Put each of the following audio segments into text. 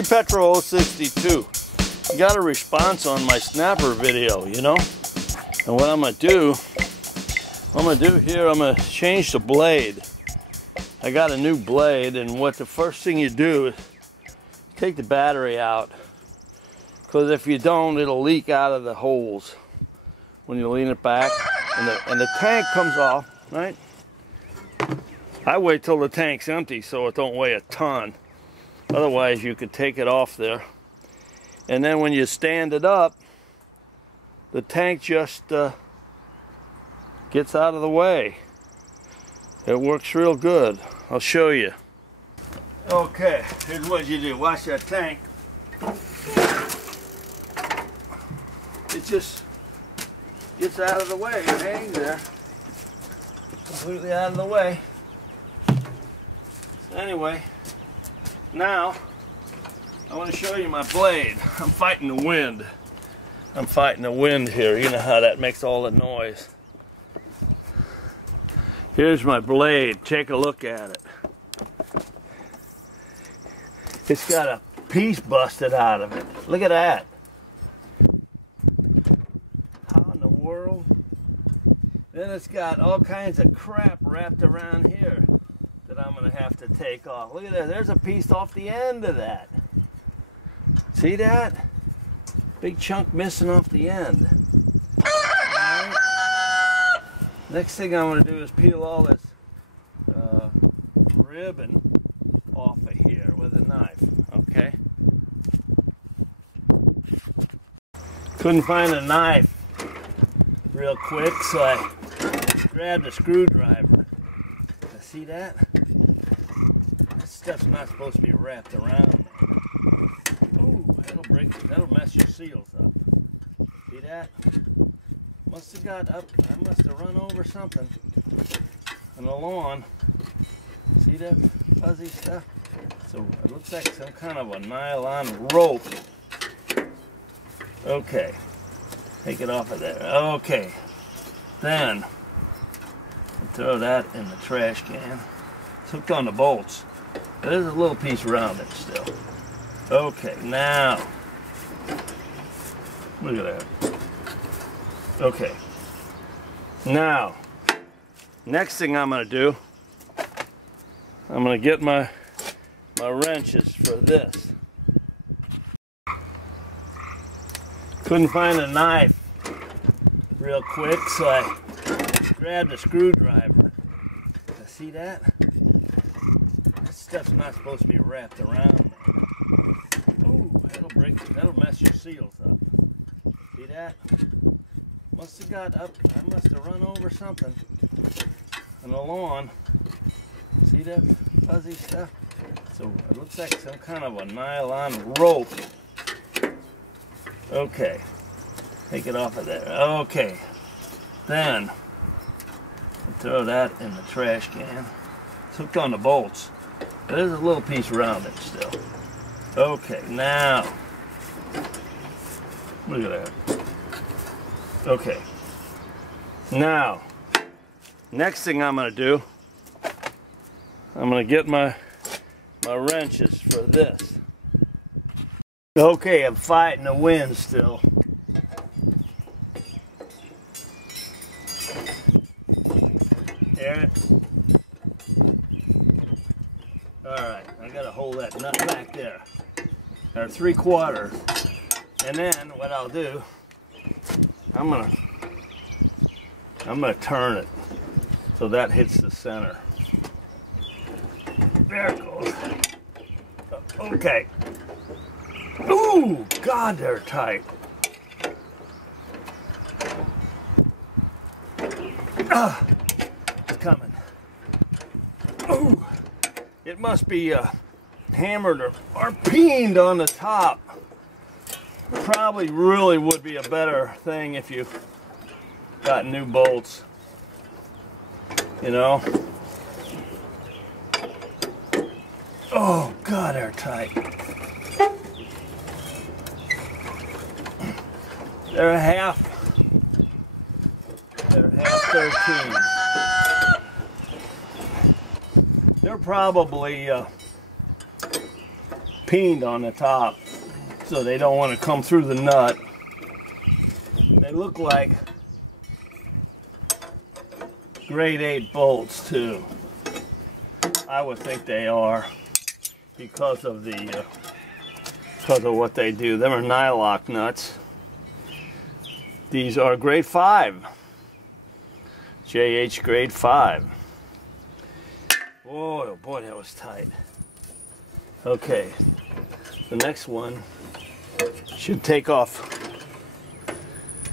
Petro 062. Got a response on my snapper video, you know? And what I'm gonna do here, I'm gonna change the blade. I got a new blade, and what the first thing you do is take the battery out. Because if you don't, it'll leak out of the holes when you lean it back. And the tank comes off, right? I wait till the tank's empty so it don't weigh a ton. Otherwise, you could take it off there. And then when you stand it up, the tank just gets out of the way. It works real good. I'll show you. Okay, here's what you do. Watch that tank. It just gets out of the way. It hangs there. Completely out of the way. So anyway, now I want to show you my blade. I'm fighting the wind. I'm fighting the wind here. You know how that makes all the noise. Here's my blade. Take a look at it. It's got a piece busted out of it. Look at that. How in the world? Then it's got all kinds of crap wrapped around here that I'm going to have to take off. Look at that. There's a piece off the end of that. See that? Big chunk missing off the end. Right. Next thing I'm going to do is peel all this ribbon off of here with a knife. Okay? Couldn't find a knife real quick, so I grabbed a screwdriver. See that? That stuff's not supposed to be wrapped around there. Ooh, that'll mess your seals up. See that? Must have got up, I must have run over something on the lawn. See that fuzzy stuff? So it looks like some kind of a nylon rope. Okay, take it off of there. Okay, then throw that in the trash can. It's hooked on the bolts. There's a little piece around it still. Okay, now, look at that. Okay, now, next thing I'm going to do, I'm going to get my wrenches for this. Couldn't find a knife real quick, so I grabbed a screwdriver. See that? That stuff's not supposed to be wrapped around there. Ooh, that'll mess your seals up. See that? Must have got up, I must have run over something on the lawn. See that fuzzy stuff? So it looks like some kind of a nylon rope. Okay, take it off of there. Okay, then throw that in the trash can. It's hooked on the bolts. There's a little piece around it still. Okay, now, look at that. Okay, now, next thing I'm going to do, I'm going to get my wrenches for this. Okay, I'm fighting the wind still. Hear it? Alright, I gotta hold that nut back there. Or 3/4. And then what I'll do, I'm gonna turn it so that hits the center. There it goes. Okay. Ooh, God, they're tight. It's coming. Ooh, it must be hammered or peened on the top. Probably really would be a better thing if you got new bolts, you know. Oh God, they're tight. They're half 13. They're probably peened on the top, so they don't want to come through the nut. They look like grade 8 bolts too. I would think they are because of what they do. Them are nylock nuts. These are grade 5. JH grade 5. Oh boy, that was tight. Okay, the next one should take off.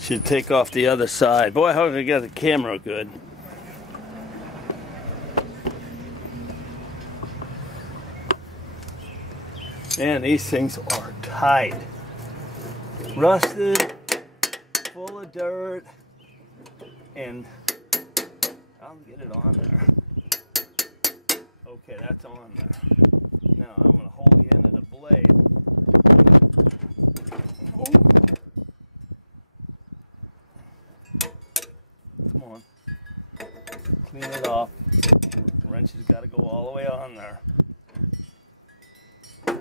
Should take off the other side. Boy, how did I get the camera good? Man, these things are tight. Rusted, full of dirt, and I'll get it on there. Okay, that's on there. Now I'm going to hold the end of the blade. Oh. Come on. Clean it off. The wrench has got to go all the way on there.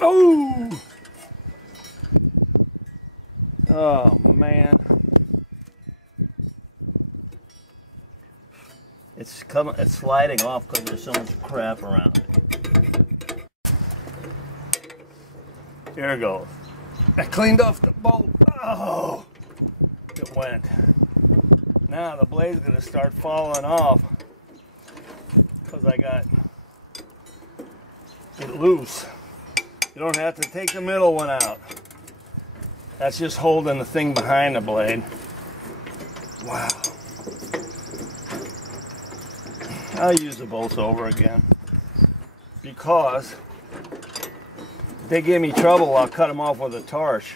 Oh! Oh man. It's sliding off because there's so much crap around it. Here it goes. I cleaned off the bolt. Oh! It went. Now the blade's going to start falling off because I got it loose. You don't have to take the middle one out. That's just holding the thing behind the blade. Wow. I'll use the bolts over again because if they give me trouble, I'll cut them off with a torch,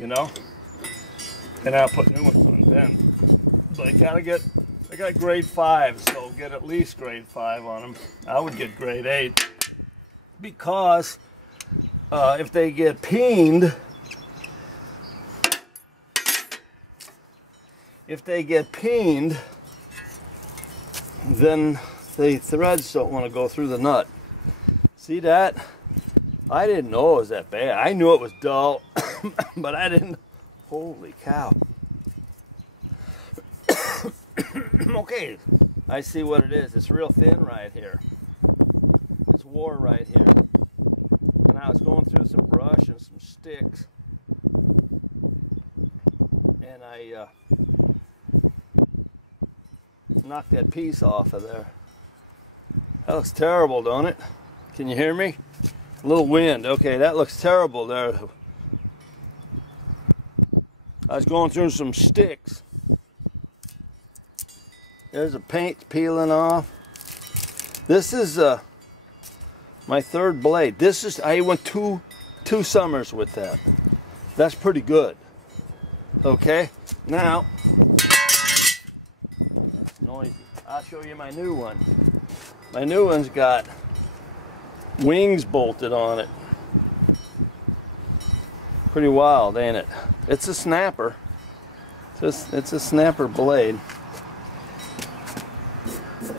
you know, and I'll put new ones on then. But I got grade 5, so get at least grade 5 on them. I would get grade 8 because if they get peened, then the threads don't want to go through the nut. See that? I didn't know it was that bad. I knew it was dull, but I didn't. Holy cow. Okay, I see what it is. It's real thin right here. It's wore right here. And I was going through some brush and some sticks, and I knocked that piece off of there. That looks terrible, don't it? Can you hear me? A little wind. Okay, that looks terrible there. I was going through some sticks. There's a paint peeling off. This is my 3rd blade. I went two summers with that. That's pretty good. Okay, now that's noisy. I'll show you my new one. My new one's got wings bolted on it. Pretty wild, ain't it? It's a snapper. It's a snapper blade.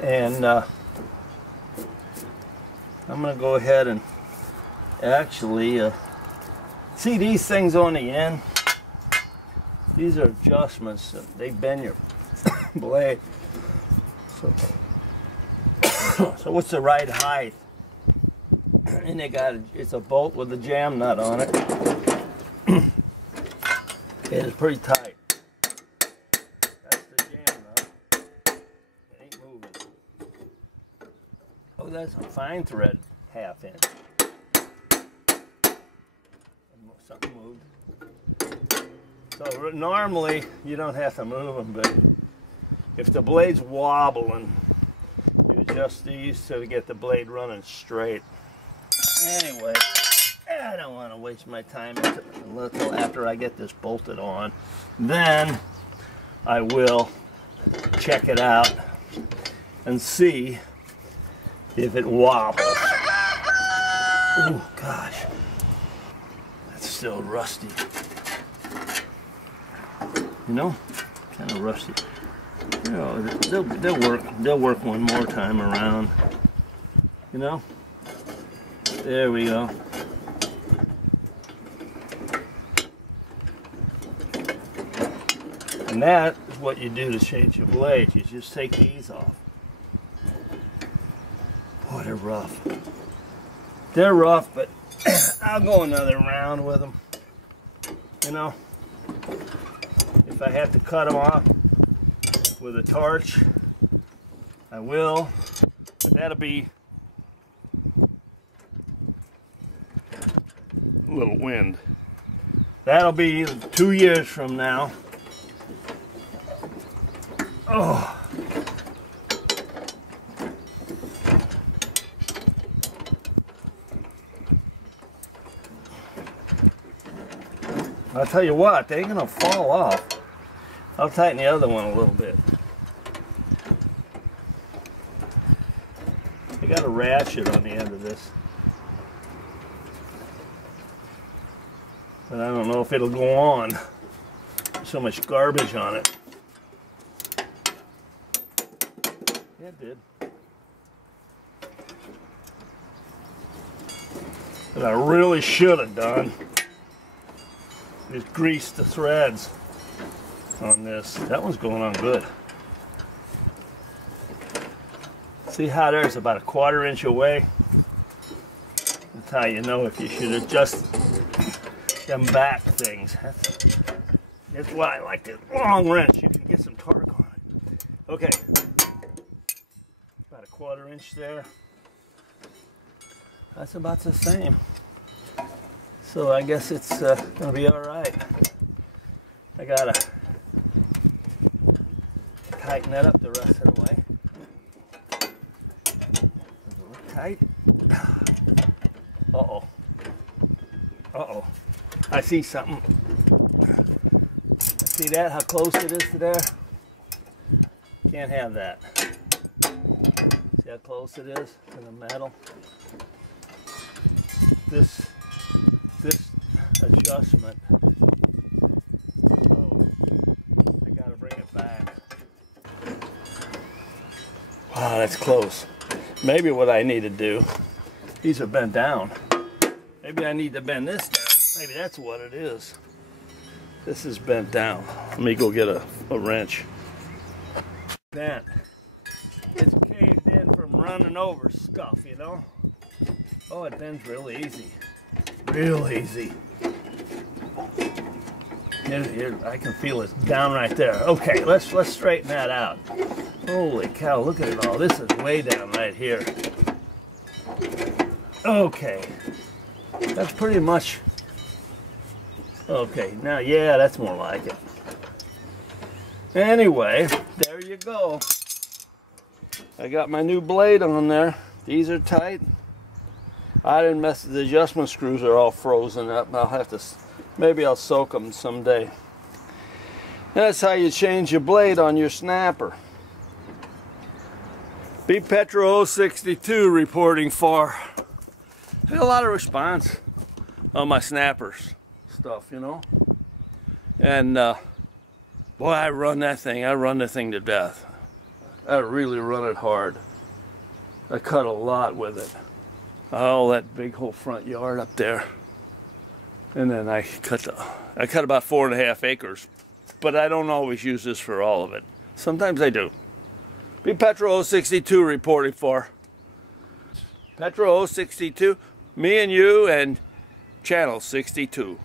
And I'm going to go ahead and actually see these things on the end. These are adjustments. They bend your blade. So what's the right height? And it's a bolt with a jam nut on it. It's pretty tight. That's the jam nut. It ain't moving. Oh, that's a fine thread, 1/2 inch. Something moved. So normally you don't have to move them, but if the blade's wobbling, you adjust these to get the blade running straight. Anyway, I don't want to waste my time until after I get this bolted on. Then I will check it out and see if it wobbles. Oh gosh, that's still rusty. You know, kind of rusty. You know, they'll work one more time around. You know, there we go. And that is what you do to change your blades. You just take these off. Boy, they're rough. They're rough, but I'll go another round with them. You know, if I have to cut them off with a torch, I will. But that'll be a little wind. That'll be 2 years from now. Oh. I'll tell you what, they ain't gonna fall off. I'll tighten the other one a little bit. I got a ratchet on the end of this. But I don't know if it'll go on. There's so much garbage on it. Yeah, it did. But I really should have done is grease the threads on this. That one's going on good. See how there's about a 1/4 inch away? That's how you know if you should adjust them back things. That's why I like the long wrench. You can get some torque on it. Okay. About a 1/4 inch there. That's about the same. So I guess it's gonna be all right. I gotta tighten that up the rest of the way. Does it look tight? Uh-oh. Uh-oh. I see something. See that, how close it is to there? Can't have that. See how close it is to the metal? This adjustment is too low. I gotta bring it back. Wow, that's close. Maybe what I need to do, these are bent down. Maybe I need to bend this down. Maybe that's what it is. This is bent down. Let me go get a wrench. Bent. It's caved in from running over stuff, you know? Oh, it bends real easy. Real easy. Here, I can feel it down right there. Okay, let's straighten that out. Holy cow, look at it all. This is way down right here. Okay. That's pretty much... Okay, now, yeah, that's more like it. Anyway, there you go. I got my new blade on there. These are tight. I didn't mess, the adjustment screws are all frozen up. I'll have to, maybe I'll soak them someday. That's how you change your blade on your snapper. B Petro 062 reporting for. I had a lot of response on my snappers stuff, you know. And boy, I run that thing. I run the thing to death. I really run it hard. I cut a lot with it. Oh, that big whole front yard up there. And then I cut about 4.5 acres. But I don't always use this for all of it. Sometimes I do. B Petro 062 reporting for. Petro 062, me and you and channel 62.